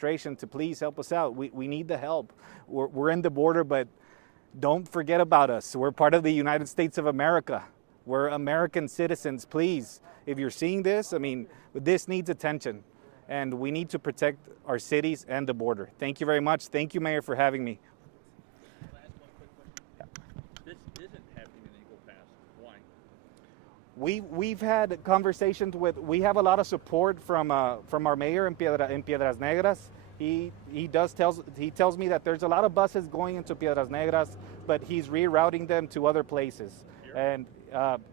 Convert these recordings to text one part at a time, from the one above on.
administration to please help us out. We need the help. We're in the border, but don't forget about us. We're part of the United States of America. We're American citizens. Please, if you're seeing this, I mean, this needs attention, and we need to protect our cities and the border. Thank you very much. Thank you, Mayor, for having me. This isn't happening in Eagle Pass. Why? We've had conversations with. We have a lot of support from our mayor in Piedras Negras. He tells me that there's a lot of buses going into Piedras Negras, but he's rerouting them to other places, and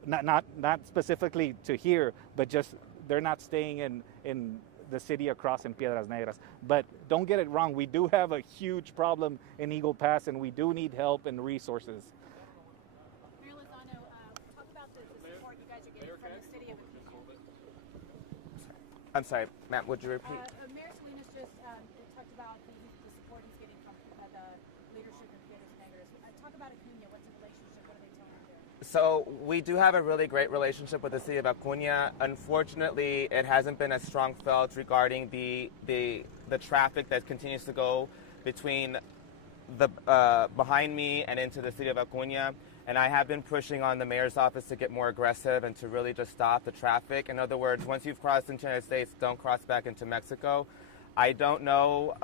not specifically to here, but just they're not staying in the city across in Piedras Negras. But don't get it wrong, we do have a huge problem in Eagle Pass, and we do need help and resources. Mayor Lozano, talk about the support you guys are getting from the city of Acuña. I'm sorry, Matt, would you repeat? Mayor Salinas just talked about the support he's getting from the leadership in Piedras Negras. Talk about Acuña. What's the relationship? What are they telling you there? So we do have a really great relationship with the city of Acuña. Unfortunately, it hasn't been as strong felt regarding the traffic that continues to go between the behind me and into the city of Acuña. And I have been pushing on the mayor's office to get more aggressive and to really just stop the traffic. In other words, once you've crossed into the United States, don't cross back into Mexico. I don't know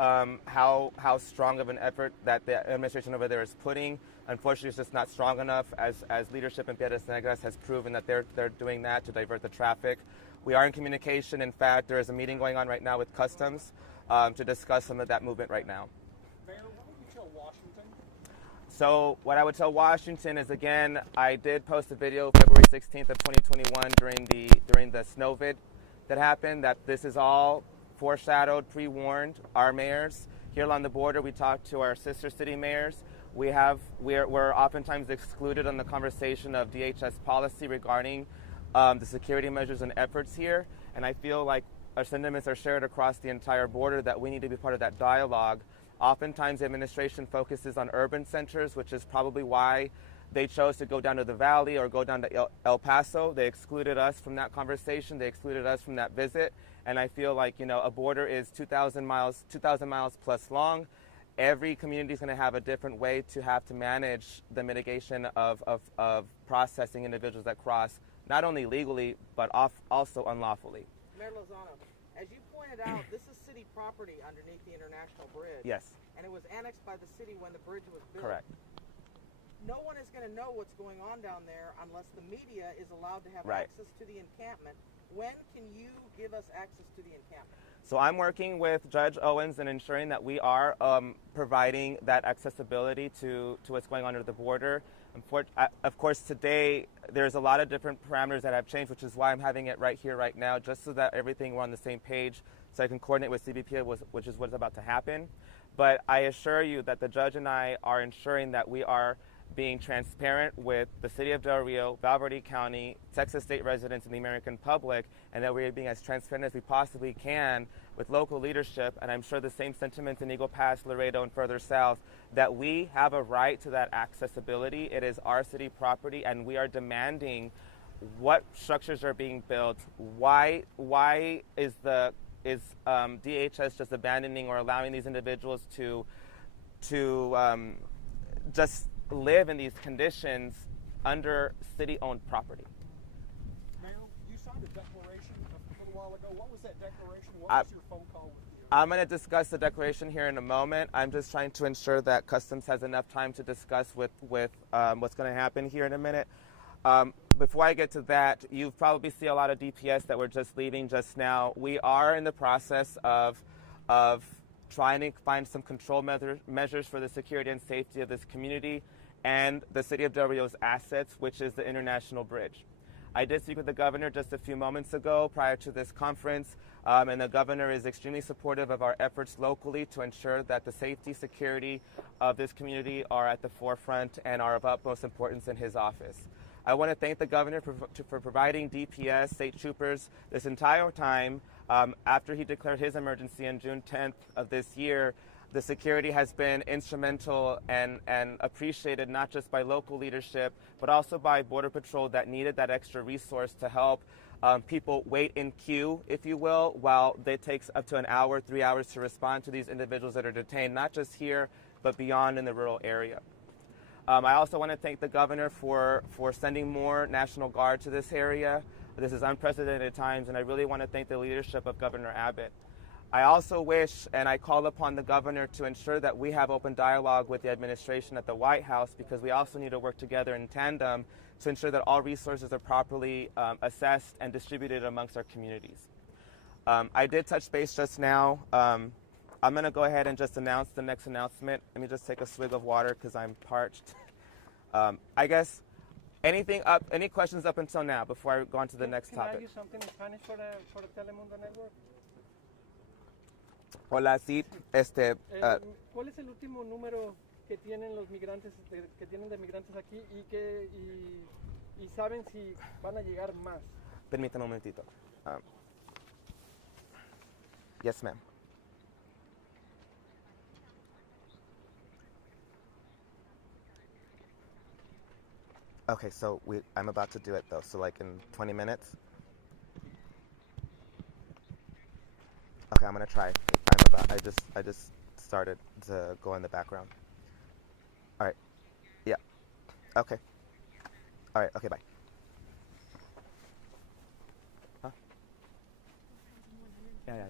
how strong of an effort that the administration over there is putting. Unfortunately, it's just not strong enough, as leadership in Piedras Negras has proven that they're doing that to divert the traffic. We are in communication. In fact, there is a meeting going on right now with Customs to discuss some of that movement right now. Mayor, what would you tell Washington? So what I would tell Washington is, again, I did post a video February 16th of 2021 during the snowvid that happened, that this is all foreshadowed, pre-warned our mayors. Here along the border, we talk to our sister city mayors. We're oftentimes excluded on the conversation of DHS policy regarding the security measures and efforts here. And I feel like our sentiments are shared across the entire border, that we need to be part of that dialogue. Oftentimes, the administration focuses on urban centers, which is probably why they chose to go down to the valley or go down to El Paso. They excluded us from that conversation. They excluded us from that visit. And I feel like, a border is 2,000 miles plus long. Every community is going to have a different way to have to manage the mitigation of processing individuals that cross, not only legally, but also unlawfully. Mayor Lozano, as you pointed out, this is city property underneath the International Bridge. Yes. And it was annexed by the city when the bridge was built. Correct. No one is going to know what's going on down there unless the media is allowed to have Right. access to the encampment. When can you give us access to the encampment? So I'm working with Judge Owens and ensuring that we are providing that accessibility to what's going on at the border. Of course, today there's a lot of different parameters that have changed, which is why I'm having it right here, right now, just so that everything we're on the same page, so I can coordinate with CBP, which is what's about to happen. But I assure you that the judge and I are ensuring that we are being transparent with the city of Del Rio, Valverde County, Texas state residents, and the American public, and that we are being as transparent as we possibly can with local leadership. And I'm sure the same sentiments in Eagle Pass, Laredo, and further south, that we have a right to that accessibility. It is our city property, and we are demanding what structures are being built. Why is DHS just abandoning or allowing these individuals to just live in these conditions under city-owned property? Mayor, you signed a declaration a little while ago. What was that declaration? What was your phone call with the I'm going to discuss the declaration here in a moment. I'm just trying to ensure that Customs has enough time to discuss with what's going to happen here in a minute. Before I get to that, you probably see a lot of DPS that were just leaving just now. We are in the process of trying to find some control measures for the security and safety of this community and the city of Del Rio's assets, which is the International Bridge. I did speak with the governor just a few moments ago prior to this conference, and the governor is extremely supportive of our efforts locally to ensure that the safety, security of this community are at the forefront and are of utmost importance in his office. I want to thank the governor for providing DPS, state troopers, this entire time. After he declared his emergency on June 10th of this year, the security has been instrumental and appreciated not just by local leadership, but also by Border Patrol that needed that extra resource to help people wait in queue, if you will, while it takes up to an hour, 3 hours to respond to these individuals that are detained, not just here, but beyond in the rural area. I also want to thank the governor for sending more National Guard to this area. This is unprecedented times, and I really want to thank the leadership of Governor Abbott. I also wish, and I call upon the governor to ensure that we have open dialogue with the administration at the White House, because we also need to work together in tandem to ensure that all resources are properly assessed and distributed amongst our communities. I did touch base just now. I'm going to go ahead and just announce the next announcement. Let me just take a swig of water because I'm parched. I guess any questions up until now before I go on to the next topic? Can I use something in Spanish for the Telemundo Network? Hola, sí, ¿Cuál es el último número que tienen los migrantes, que tienen de migrantes aquí y saben si van a llegar más? Permítame un momentito. Yes, ma'am. Okay, so I'm about to do it though. So like in 20 minutes. Okay, I'm gonna try. I just started to go in the background. All right. Yeah. Okay. All right. Okay. Bye. Huh? Yeah.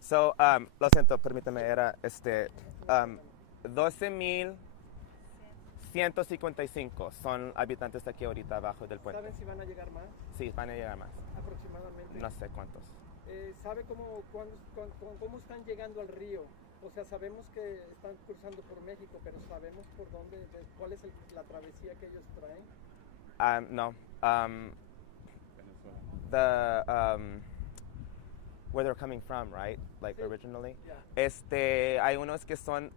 So, lo siento, permítame, era 12,155 son habitantes de aquí ahorita abajo del puente. ¿Saben si van a llegar más? Sí, van a llegar más. Aproximadamente. No sé cuántos. ¿Sabe cómo están llegando al río? O sea, sabemos que están cruzando por México, pero ¿sabemos por dónde, cuál es la travesía que ellos traen? No. Where they're coming from, right? Like originally. Yeah. Hay unos que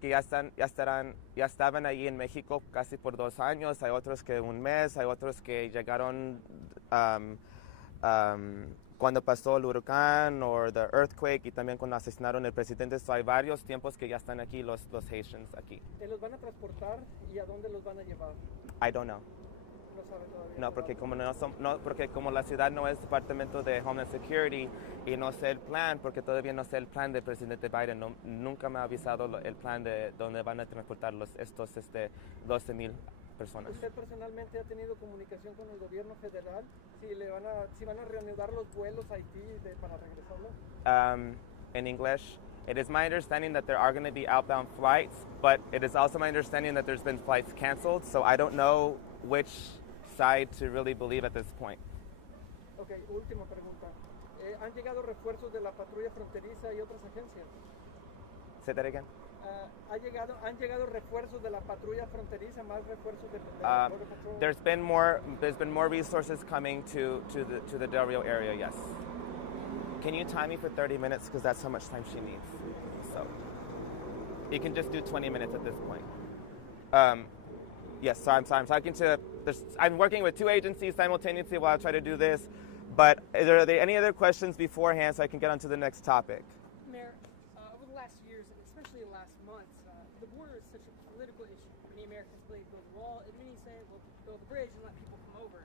ya estaban ahí en México casi por 2 años. Hay otros que 1 mes. Hay otros que llegaron cuando pasó el huracán o the earthquake, y también cuando asesinaron al presidente. So hay varios tiempos que ya están aquí los Haitians aquí. ¿Los van a transportar y a dónde los van a llevar? I don't know. No sabe todavía. No, porque como la ciudad no es departamento de Homeland Security y no sé el plan, porque todavía no sé el plan del presidente Biden. Nunca me ha avisado el plan de dónde van a transportar estos 12,000 personas. ¿Usted personalmente ha tenido comunicación con el gobierno federal? Si van a reanudar los vuelos a Haití para regresarlos? In English, it is my understanding that there are going to be outbound flights, but it is also my understanding that there's been flights canceled, so I don't know which side to really believe at this point. Ok, última pregunta. ¿Han llegado refuerzos de la patrulla fronteriza y otras agencias? Say that again. ¿Han llegado refuerzos de la patrulla fronteriza, más refuerzos de Border Patrol? There's been more resources coming to the Del Rio area, yes. Can you time me for 30 minutes, because that's how much time she needs. So you can just do 20 minutes at this point. Yes, so I'm talking to. I'm working with 2 agencies simultaneously while I try to do this. But are there any other questions beforehand so I can get on to the next topic? Mayor, over the last years, and especially the last months, the border is such a political issue. Many Americans believe build a wall, and many say, well, build a bridge and let people come over.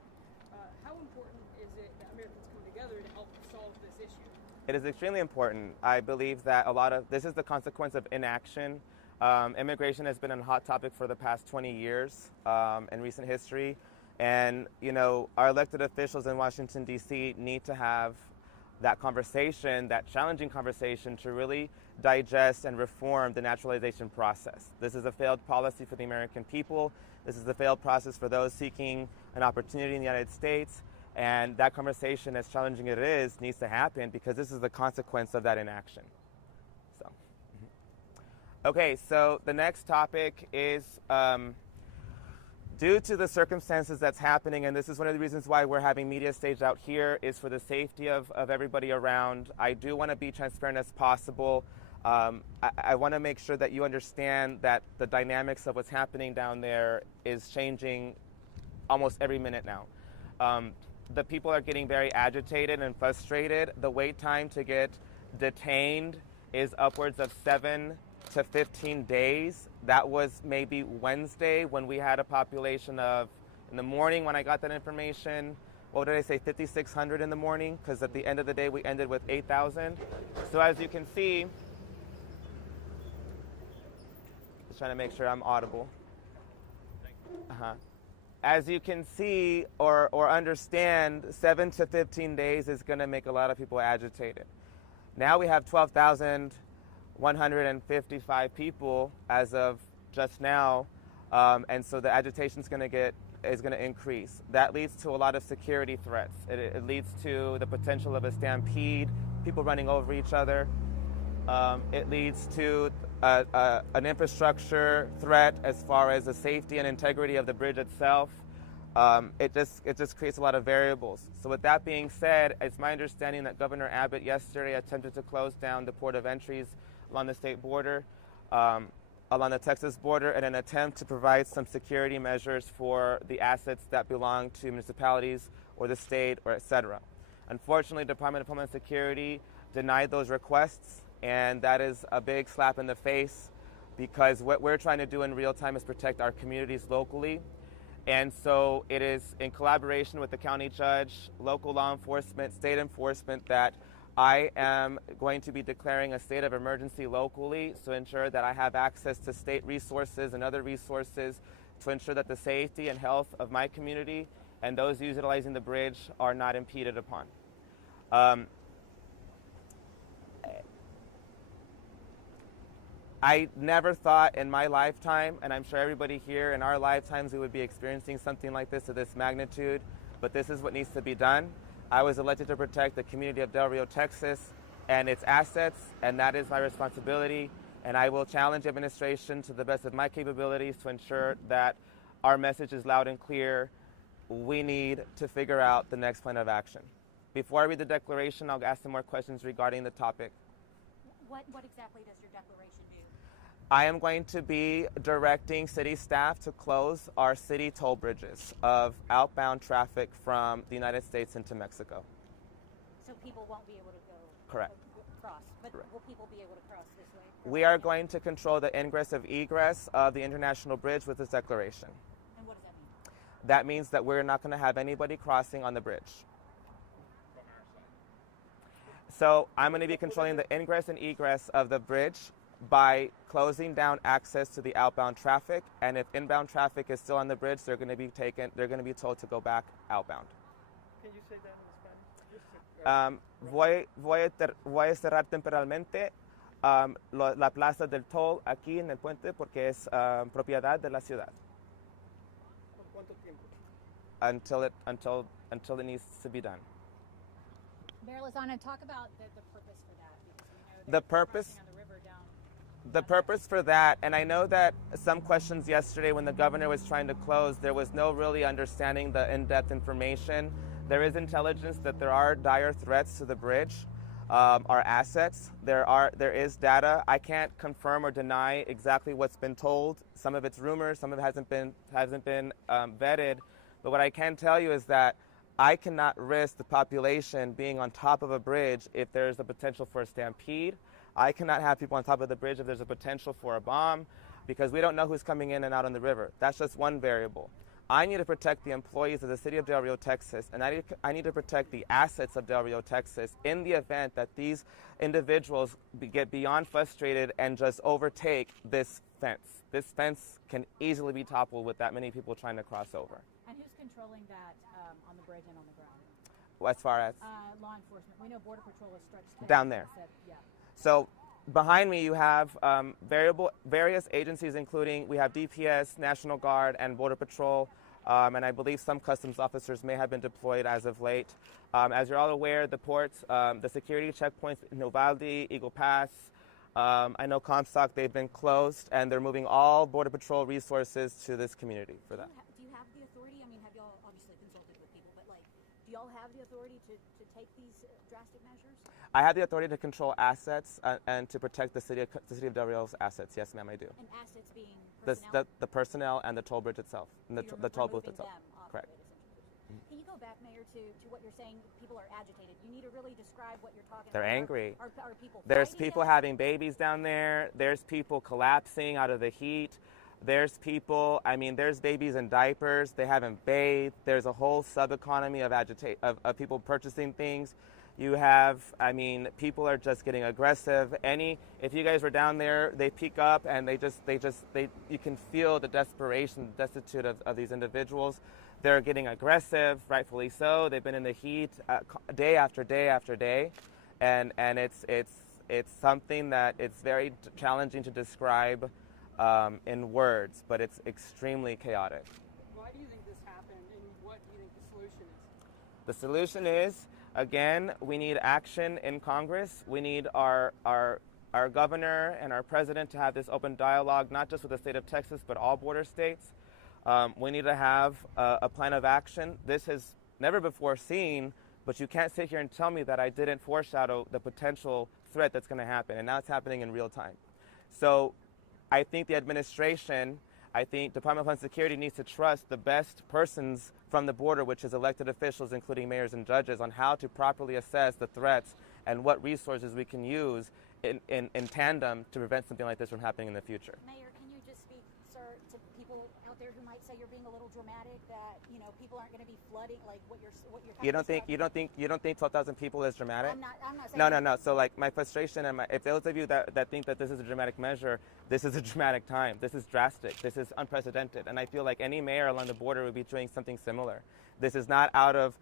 How important is it that Americans come together to help solve this issue? It is extremely important. I believe that this is the consequence of inaction. Immigration has been a hot topic for the past 20 years in recent history. And, our elected officials in Washington, D.C. need to have that conversation, that challenging conversation, to really digest and reform the naturalization process. This is a failed policy for the American people. This is a failed process for those seeking an opportunity in the United States. And that conversation, as challenging as it is, needs to happen, because this is the consequence of that inaction. So, okay, so the next topic is due to the circumstances that's happening, and this is one of the reasons why we're having media staged out here, is for the safety of everybody around. I do want to be transparent as possible. I want to make sure that you understand that the dynamics of what's happening down there is changing almost every minute now. The people are getting very agitated and frustrated. The wait time to get detained is upwards of 7 to 15 days. That was maybe Wednesday, when we had a population of, in the morning when I got that information, what did I say, 5,600 in the morning, because at the end of the day we ended with 8,000. So as you can see, just trying to make sure I'm audible. As you can see or understand, 7 to 15 days is going to make a lot of people agitated. Now we have 12,155 people as of just now, and so the agitation is going to increase. That leads to a lot of security threats. It leads to the potential of a stampede, people running over each other. It leads to an infrastructure threat as far as the safety and integrity of the bridge itself. It just creates a lot of variables. So with that being said, it's my understanding that Governor Abbott yesterday attempted to close down the port of entries along the state border, along the Texas border, in an attempt to provide some security measures for the assets that belong to municipalities or the state or et cetera. Unfortunately, the Department of Homeland Security denied those requests, and that is a big slap in the face, because what we're trying to do in real time is protect our communities locally. And so it is in collaboration with the county judge, local law enforcement, state enforcement, that I am going to be declaring a state of emergency locally to ensure that I have access to state resources and other resources to ensure that the safety and health of my community and those utilizing the bridge are not impeded upon. I never thought in my lifetime, and I'm sure everybody here in our lifetimes, we would be experiencing something like this to this magnitude, but this is what needs to be done. I was elected to protect the community of Del Rio, Texas, and its assets, and that is my responsibility, and I will challenge the administration to the best of my capabilities to ensure that our message is loud and clear. We need to figure out the next plan of action. Before I read the declaration, I'll ask some more questions regarding the topic. What exactly does your declaration do? I am going to be directing city staff to close our city toll bridges of outbound traffic from the United States into Mexico. So people won't be able to go Correct. Cross, but Correct. Will people be able to cross this way? We are going to control the ingress of egress of the international bridge with this declaration. And what does that mean? That means that we're not going to have anybody crossing on the bridge. So I'm going to be controlling the ingress and egress of the bridge by closing down access to the outbound traffic, and if inbound traffic is still on the bridge, they're going to be told to go back outbound. Can you say that in Spanish? Voy a cerrar temporalmente la plaza del toll aquí en el puente porque es propiedad de la ciudad. ¿Por cuánto tiempo? Until it needs to be done. Mayor Lozano, talk about the purpose for that. Because we know The purpose. crossing on the river down. The purpose for that, and I know that some questions yesterday when the governor was trying to close, there was no really understanding the in-depth information. There is intelligence that there are dire threats to the bridge, our assets. There is data. I can't confirm or deny exactly what's been told. Some of it's rumors, some of it hasn't been vetted. But what I can tell you is that I cannot risk the population being on top of a bridge if there's a potential for a stampede. I cannot have people on top of the bridge if there's a potential for a bomb, because we don't know who's coming in and out on the river. That's just one variable. I need to protect the employees of the city of Del Rio, Texas, and I need to protect the assets of Del Rio, Texas, in the event that these individuals get beyond frustrated and just overtake this fence. This fence can easily be toppled with that many people trying to cross over. And who's controlling that on the bridge and on the ground? As far as? Law enforcement. We know Border Patrol is stretched Down there. Yeah. So behind me you have various agencies, including we have DPS, National Guard, and Border Patrol, and I believe some customs officers may have been deployed as of late. As you're all aware, the ports, the security checkpoints in Uvalde, Eagle Pass, I know Comstock, they've been closed, and they're moving all Border Patrol resources to this community for that. Do you have the authority? I mean, have y'all obviously consulted with people, but do y'all have the authority to take these drastic measures? I have the authority to control assets and to protect the city of Del Rio's assets. Yes, ma'am, I do. And assets being personnel? The personnel and the toll bridge itself, and So the toll booth removing itself. them off of Correct. it, essentially. Can you go back, Mayor, to what you're saying? People are agitated. You need to really describe what you're talking They're about. angry. Are people There's fighting people them? having babies down there. There's people collapsing out of the heat. There's people, I mean, there's babies in diapers. They haven't bathed. There's a whole sub-economy of people purchasing things. You have, I mean, people are just getting aggressive. If you guys were down there, they peek up and you can feel the desperation, the destitute of these individuals. They're getting aggressive, rightfully so. They've been in the heat day after day after day. And it's something that it's very challenging to describe in words, but it's extremely chaotic. Why do you think this happened, and what do you think the solution is? The solution is, again, we need action in Congress. We need our governor and our president to have this open dialogue, not just with the state of Texas, but all border states. We need to have a plan of action. This has never before seen, but you can't sit here and tell me that I didn't foreshadow the potential threat that's going to happen, and now it's happening in real time. So I think the administration, I think Department of Homeland Security needs to trust the best persons from the border, which is elected officials, including mayors and judges, on how to properly assess the threats and what resources we can use in tandem to prevent something like this from happening in the future. Mayor, can you just speak, sir, to people out there who might say you're being a little dramatic, that, you know, people aren't going to be flooding, like what you're You don't think 12,000 people is dramatic? I'm not saying No. So like my frustration and if those of you that think that this is a dramatic measure, this is a dramatic time. This is drastic. This is unprecedented. And I feel like any mayor along the border would be doing something similar. This is not out of,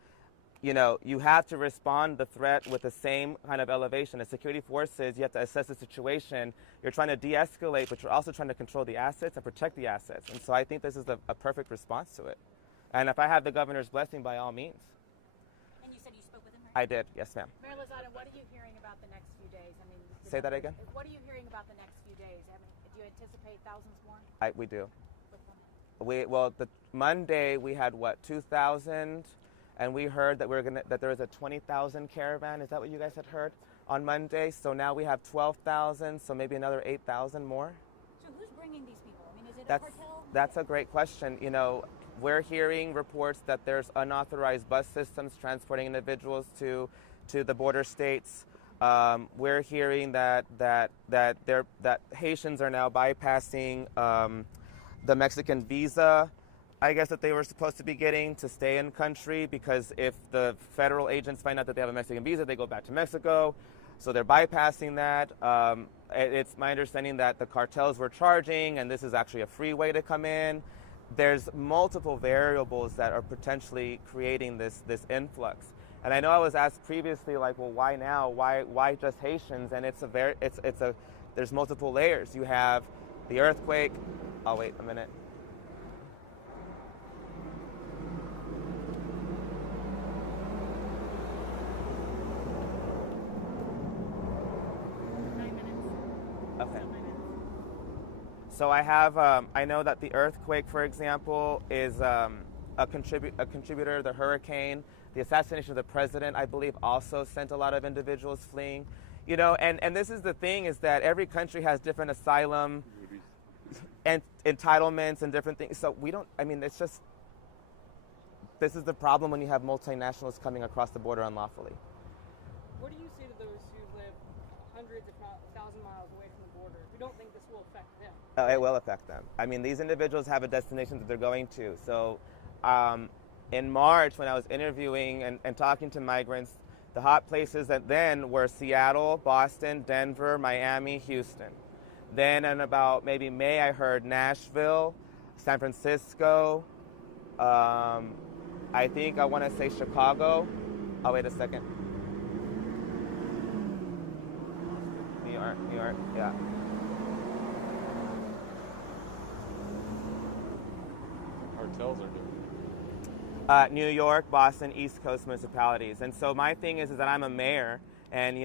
you have to respond the threat with the same kind of elevation. As security forces, you have to assess the situation. You're trying to de-escalate, but you're also trying to control the assets and protect the assets. And so I think this is a perfect response to it. And if I have the governor's blessing, by all means. And you said you spoke with him, right? I did, yes, ma'am. Mayor Lozano, what are you hearing about the next few days? I mean, Say that again? What are you hearing about the next few days? I mean, do you anticipate thousands more? We do. The Monday we had 2,000, and we heard that that there was a 20,000 caravan. Is that what you guys had heard on Monday? So now we have 12,000, so maybe another 8,000 more. So who's bringing these people? I mean, is it a cartel? That's a great question. We're hearing reports that there's unauthorized bus systems transporting individuals to the border states. We're hearing that Haitians are now bypassing the Mexican visa, I guess, that they were supposed to be getting to stay in country, because if the federal agents find out that they have a Mexican visa, they go back to Mexico. So they're bypassing that. It's my understanding that the cartels were charging, and this is actually a free way to come in. There's multiple variables that are potentially creating this influx. And I know I was asked previously, like, well, why now? Why just Haitians? And there's multiple layers. You have the earthquake. Oh, wait a minute. Okay. So I know that the earthquake, for example, is a contributor. The hurricane, the assassination of the president, I believe, also sent a lot of individuals fleeing. And this is the thing, is that every country has different asylum and entitlements and different things. So this is the problem when you have multinationals coming across the border unlawfully. What do you say to those who live hundreds, if not 1,000 miles away from the border, who don't think this will affect them? It will affect them. I mean, these individuals have a destination that they're going to. So in March, when I was interviewing and talking to migrants, the hot places that then were Seattle, Boston, Denver, Miami, Houston. Then in about maybe May, I heard Nashville, San Francisco, I think I want to say Chicago. Oh, wait a second. New York, yeah. Cartels are doing New York, Boston, East Coast municipalities. And so my thing is that I'm a mayor, and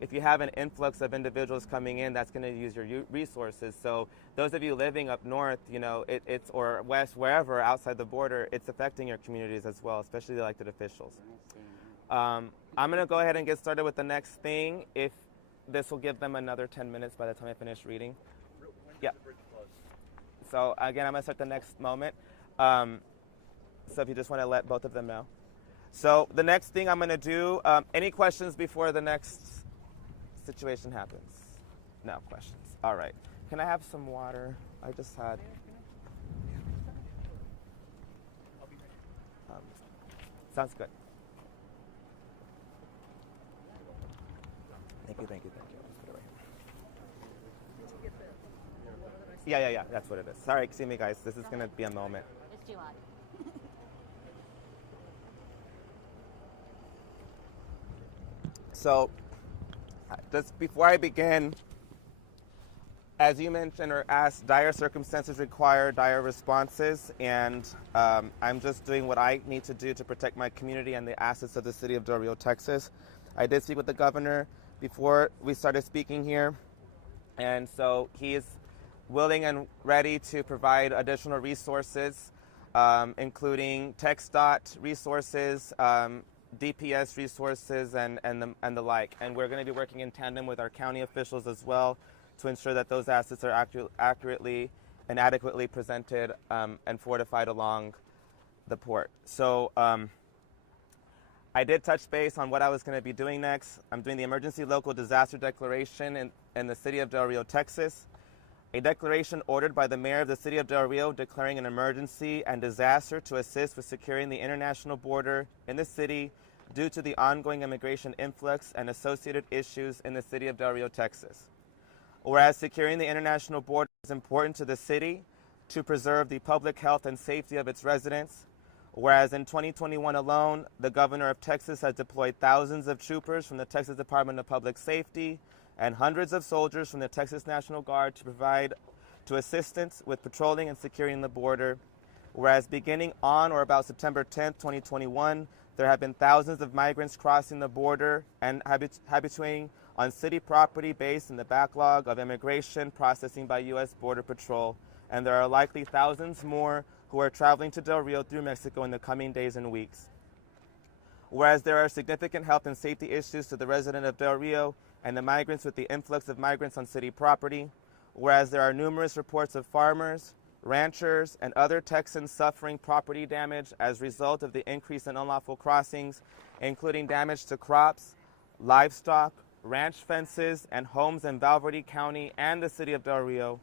if you have an influx of individuals coming in, that's going to use your resources. So those of you living up north, it's or west, wherever outside the border, it's affecting your communities as well, especially the elected officials. I'm going to go ahead and get started with the next thing. If this will give them another 10 minutes by the time I finish reading. Yeah. So again, I'm going to start the next moment. So if you just want to let both of them know. So the next thing I'm going to do, any questions before the next situation happens? No questions. All right. Can I have some water? I just had... Sounds good. Thank you, thank you, thank you. Let's put it right here. Yeah, that's what it is. Sorry, excuse me, guys. This is going to be a moment. It's too hot. So, just before I begin, as you mentioned or asked, dire circumstances require dire responses, and I'm just doing what I need to do to protect my community and the assets of the city of Del Rio, Texas. I did speak with the governor before we started speaking here, and so he is willing and ready to provide additional resources, including TxDOT resources, DPS resources, and the like. And we're going to be working in tandem with our county officials as well to ensure that those assets are accurately and adequately presented and fortified along the port. So I did touch base on what I was going to be doing next. I'm doing the Emergency Local Disaster Declaration in the city of Del Rio, Texas. A declaration ordered by the mayor of the city of Del Rio declaring an emergency and disaster to assist with securing the international border in the city due to the ongoing immigration influx and associated issues in the city of Del Rio, Texas. Whereas securing the international border is important to the city to preserve the public health and safety of its residents. Whereas in 2021 alone, the governor of Texas has deployed thousands of troopers from the Texas Department of Public Safety and hundreds of soldiers from the Texas National Guard to provide assistance with patrolling and securing the border. Whereas beginning on or about September 10th, 2021, there have been thousands of migrants crossing the border and habituating on city property based in the backlog of immigration processing by U.S. Border Patrol. And there are likely thousands more who are traveling to Del Rio through Mexico in the coming days and weeks. Whereas there are significant health and safety issues to the resident of Del Rio and the migrants with the influx of migrants on city property, whereas there are numerous reports of farmers, ranchers, and other Texans suffering property damage as a result of the increase in unlawful crossings, including damage to crops, livestock, ranch fences, and homes in Valverde County and the city of Del Rio.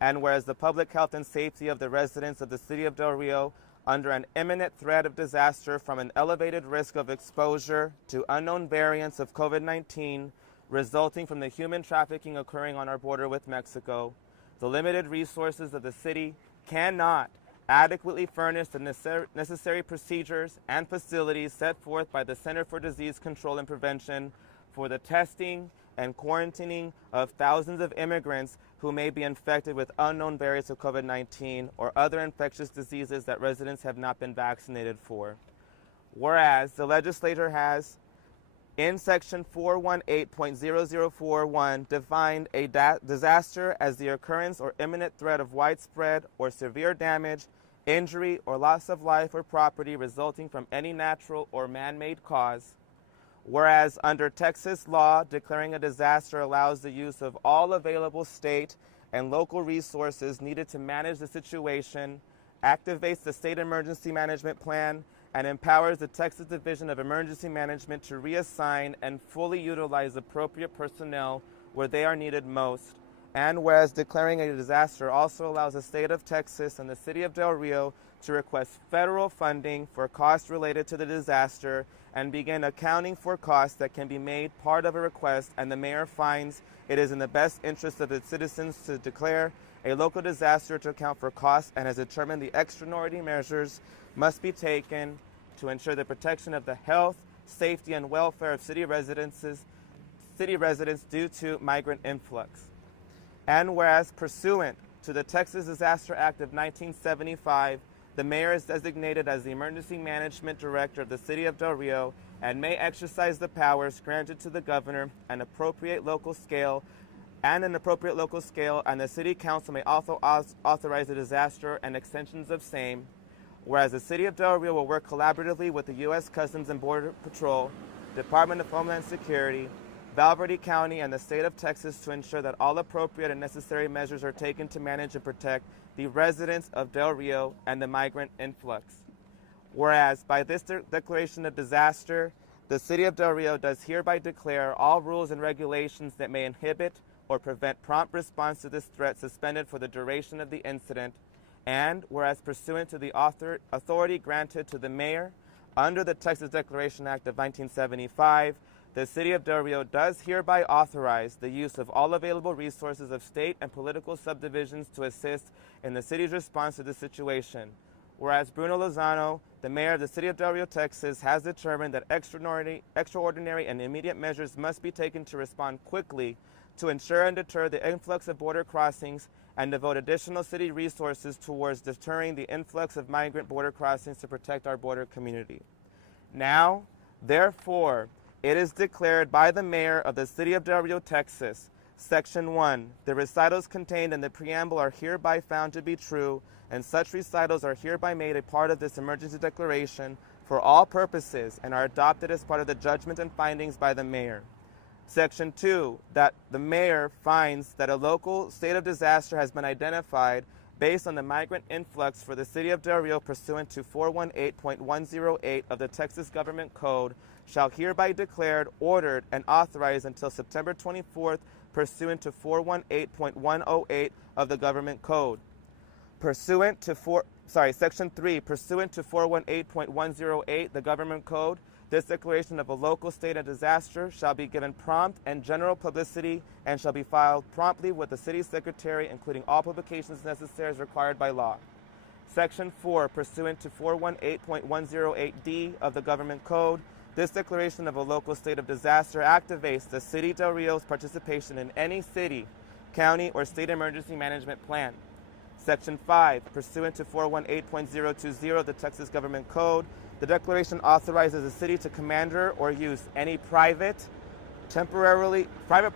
And whereas the public health and safety of the residents of the city of Del Rio under an imminent threat of disaster from an elevated risk of exposure to unknown variants of COVID-19 resulting from the human trafficking occurring on our border with Mexico, the limited resources of the city cannot adequately furnish the necessary procedures and facilities set forth by the Center for Disease Control and Prevention for the testing and quarantining of thousands of immigrants who may be infected with unknown variants of COVID-19 or other infectious diseases that residents have not been vaccinated for. Whereas the legislature has, in Section 418.0041, defined a disaster as the occurrence or imminent threat of widespread or severe damage, injury, or loss of life or property resulting from any natural or man-made cause. Whereas under Texas law, declaring a disaster allows the use of all available state and local resources needed to manage the situation, activates the State Emergency Management Plan, and empowers the Texas Division of Emergency Management to reassign and fully utilize appropriate personnel where they are needed most. And whereas declaring a disaster also allows the state of Texas and the city of Del Rio to request federal funding for costs related to the disaster and begin accounting for costs that can be made part of a request, and the mayor finds it is in the best interest of its citizens to declare a local disaster to account for costs and has determined the extraordinary measures must be taken to ensure the protection of the health, safety, and welfare of city residents due to migrant influx. And whereas pursuant to the Texas Disaster Act of 1975, the mayor is designated as the Emergency Management Director of the city of Del Rio and may exercise the powers granted to the governor and the appropriate local scale, and the city council may also authorize a disaster and extensions of same. Whereas the city of Del Rio will work collaboratively with the U.S. Customs and Border Patrol, Department of Homeland Security, Valverde County, and the state of Texas to ensure that all appropriate and necessary measures are taken to manage and protect the residents of Del Rio and the migrant influx. Whereas by this declaration of disaster, the city of Del Rio does hereby declare all rules and regulations that may inhibit or prevent prompt response to this threat suspended for the duration of the incident. And whereas pursuant to the authority granted to the mayor under the Texas Declaration Act of 1975, the City of Del Rio does hereby authorize the use of all available resources of state and political subdivisions to assist in the city's response to the situation. Whereas Bruno Lozano, the mayor of the City of Del Rio, Texas, has determined that extraordinary and immediate measures must be taken to respond quickly to ensure and deter the influx of border crossings and devote additional city resources towards deterring the influx of migrant border crossings to protect our border community. Now, therefore, it is declared by the mayor of the City of Del Rio, Texas, Section 1, the recitals contained in the preamble are hereby found to be true, and such recitals are hereby made a part of this emergency declaration for all purposes and are adopted as part of the judgment and findings by the mayor. Section 2, that the mayor finds that a local state of disaster has been identified based on the migrant influx for the City of Del Rio pursuant to 418.108 of the Texas Government Code shall hereby declared, ordered, and authorized until September 24th pursuant to 418.108 of the Government Code. Section 3, pursuant to 418.108, the Government Code, this declaration of a local state of disaster shall be given prompt and general publicity and shall be filed promptly with the City Secretary, including all publications necessary as required by law. Section 4, pursuant to 418.108D of the Government Code, this declaration of a local state of disaster activates the City Del Rio's participation in any city, county, or state emergency management plan. Section 5, pursuant to 418.020 of the Texas Government Code, the declaration authorizes the city to commander or use any private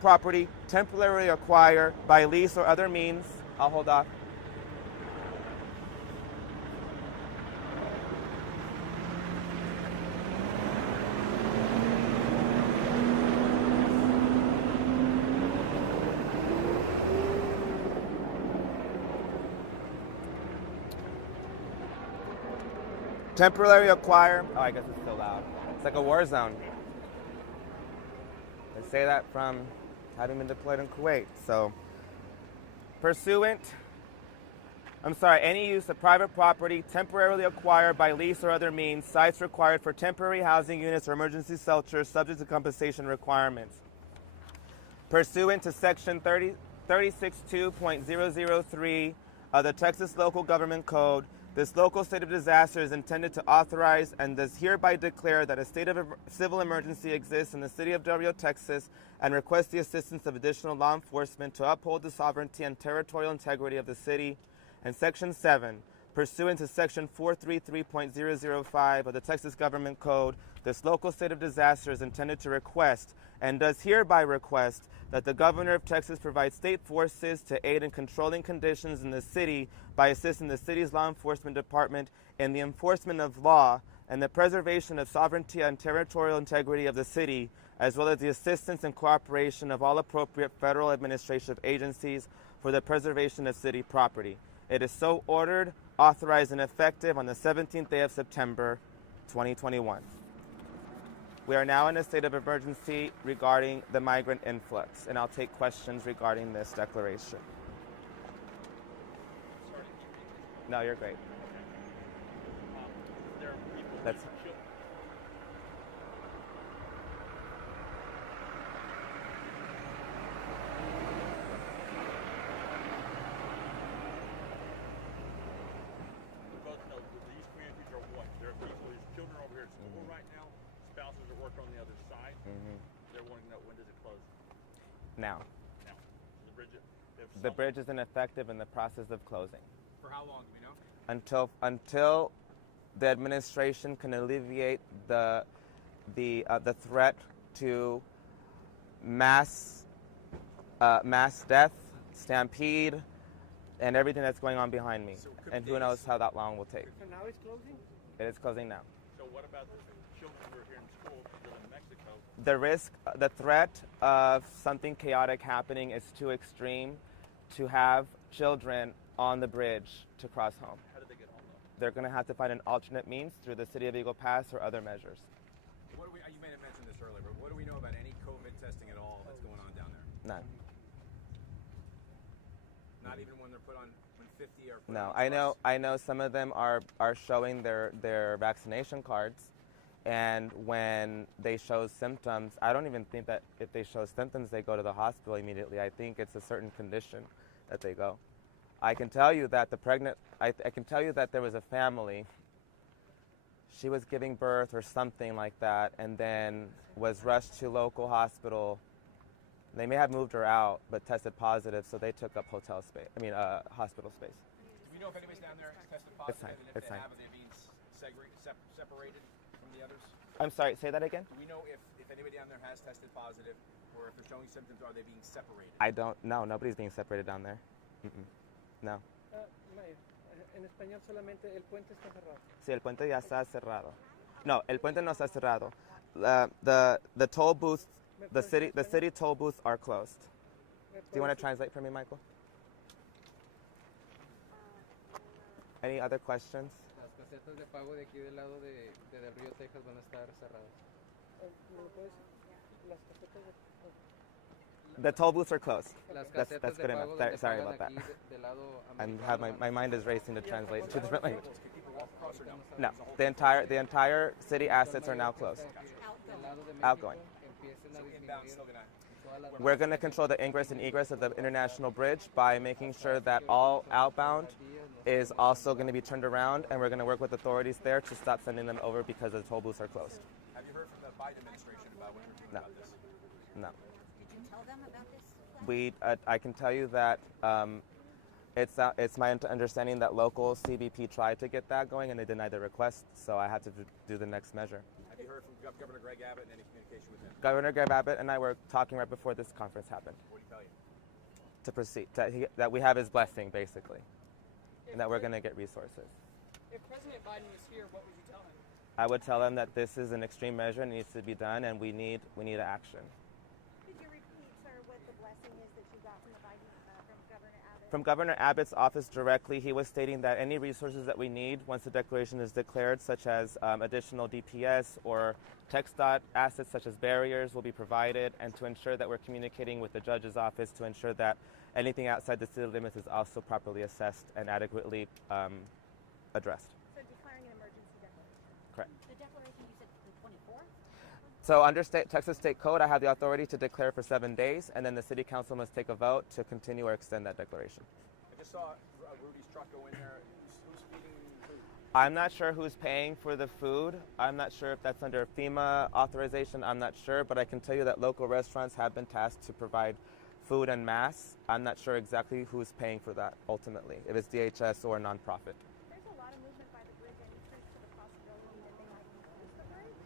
property temporarily acquire by lease or other means. I'll hold off. Temporarily acquire, oh, I guess it's still loud. It's like a war zone. I say that from having been deployed in Kuwait. So, any use of private property temporarily acquired by lease or other means, sites required for temporary housing units or emergency shelters subject to compensation requirements. Pursuant to Section 362.003 of the Texas Local Government Code, this local state of disaster is intended to authorize and does hereby declare that a state of civil emergency exists in the City of Del Rio, Texas, and request the assistance of additional law enforcement to uphold the sovereignty and territorial integrity of the city. And Section 7, pursuant to Section 433.005 of the Texas Government Code, this local state of disaster is intended to request and does hereby request that the Governor of Texas provide state forces to aid in controlling conditions in the city by assisting the city's law enforcement department in the enforcement of law and the preservation of sovereignty and territorial integrity of the city, as well as the assistance and cooperation of all appropriate federal administrative agencies for the preservation of city property. It is so ordered, authorized, and effective on the 17th day of September, 2021. We are now in a state of emergency regarding the migrant influx, and I'll take questions regarding this declaration. No, you're great. That's now. The bridge is ineffective in the process of closing. For how long, do we know? Until the administration can alleviate the threat to mass death, stampede, and everything that's going on behind me. So and who knows how that long will take. So now it's closing? It is closing now. So what about the children who are here in school who live in Mexico? The threat of something chaotic happening is too extreme to have children on the bridge to cross home. How do they get home, though? They're going to have to find an alternate means through the City of Eagle Pass or other measures. You may have mentioned this earlier, but what do we know about any COVID testing at all that's going on down there? None. Not even when they're put on, when 50 are put No, on I know some of them are showing their vaccination cards, And when they show symptoms, I don't even think that if they show symptoms, they go to the hospital immediately. I think it's a certain condition that they go. I can tell you that I can tell you that there was a family, she was giving birth or something like that, and then was rushed to local hospital. They may have moved her out, but tested positive, so they took up hospital space. Do we know if anybody's down there has tested positive? It's fine. And if It's they fine. have, are they being separated from the others? I'm sorry, say that again? Do we know if anybody down there has tested positive, or if they're showing symptoms, are they being separated? I don't know. Nobody's being separated down there. No. Mayor, en español solamente el puente está cerrado. Sí, el puente ya está cerrado. No, el puente no está cerrado. The toll booths, the city toll booths are closed. Do you want to translate for me, Michael? Any other questions? Las casetas de pago de aquí del lado del Río Texas van a estar cerradas. Las casetas de... The toll booths are closed. Las That's casetas good de enough. pago donde Sorry pagan about that. aquí del lado And americano my mind is racing to translate to different language. Can people walk across or No, no? the entire city assets are now closed. del lado de México Outgoing. empiecen a Inbound disminuir still gonna. todas las We're going to control the ingress and egress of the international bridge by making sure that all outbound is also going to be turned around, and we're going to work with authorities there to stop sending them over because the toll booths are closed. Have you heard from the Biden administration about what they're doing No. about this? No. Did you tell them about this? I can tell you that it's my understanding that local CBP tried to get that going and they denied the request, so I had to do the next measure. Have you heard from Governor Greg Abbott and any communication with him? Governor Greg Abbott and I were talking right before this conference happened What did he tell you? to proceed, that we have his blessing, basically, and that we're going to get resources. If President Biden was here, what would you tell him? I would tell him that this is an extreme measure and needs to be done, and we need action. Could you repeat, sir, what the blessing is that you got from the Biden, from Governor Abbott? From Governor Abbott's office directly, he was stating that any resources that we need once the declaration is declared, such as additional DPS or TxDOT assets such as barriers, will be provided, and to ensure that we're communicating with the judge's office to ensure that anything outside the city limits is also properly assessed and adequately addressed. So declaring an emergency declaration. Correct. The declaration you said the 24th? So under Texas State Code, I have the authority to declare for 7 days, and then the City Council must take a vote to continue or extend that declaration. I just saw Rudy's truck go in there. Who's feeding food? I'm not sure who's paying for the food. I'm not sure if that's under FEMA authorization. I'm not sure, but I can tell you that local restaurants have been tasked to provide food en masse. I'm not sure exactly who's paying for that ultimately, if it's DHS or a nonprofit. There's a lot of movement by the bridge. Any truth to the possibility that they might close the bridge?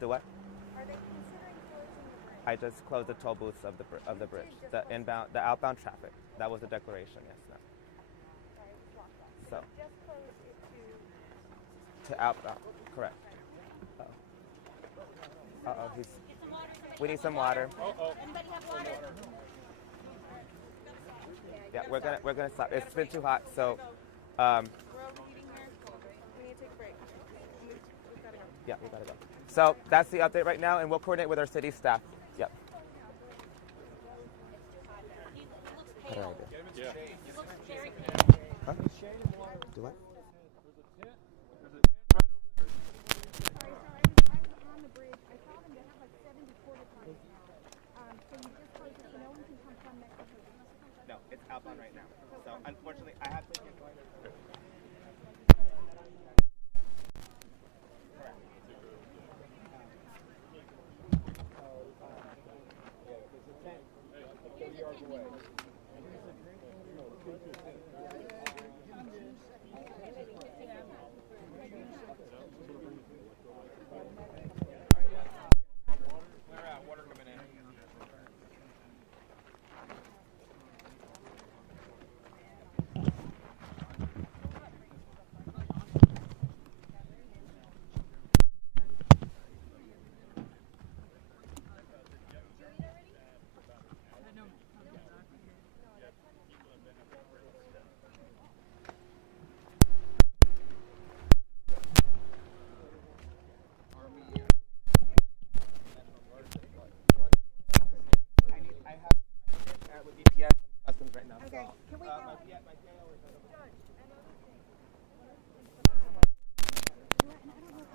The what? Are they considering closing the bridge? I just closed the toll booths of the bridge. The outbound traffic. That was the declaration. Yes, no. Sorry, it was locked up. So Just close it to outbound, correct. We need some water. Anybody have water? Yeah, we're gonna stop. It's been too hot, so We're overheating here. We need to take a break. We've got to go. yeah, we gotta go. So that's the update right now, and we'll coordinate with our city staff. Yep. He looks pale. Yeah. He looks very pale. Huh? Do what? Sorry, so I was on the bridge. I saw them. They have like 70 porta potties now. So you just closed it, so no one can come from Mexico. No, it's outbound right now. So unfortunately, I have to. Water coming in. I have with DPS and customs right now. Okay, can we My go? PO is Judge, another thing. I don't know if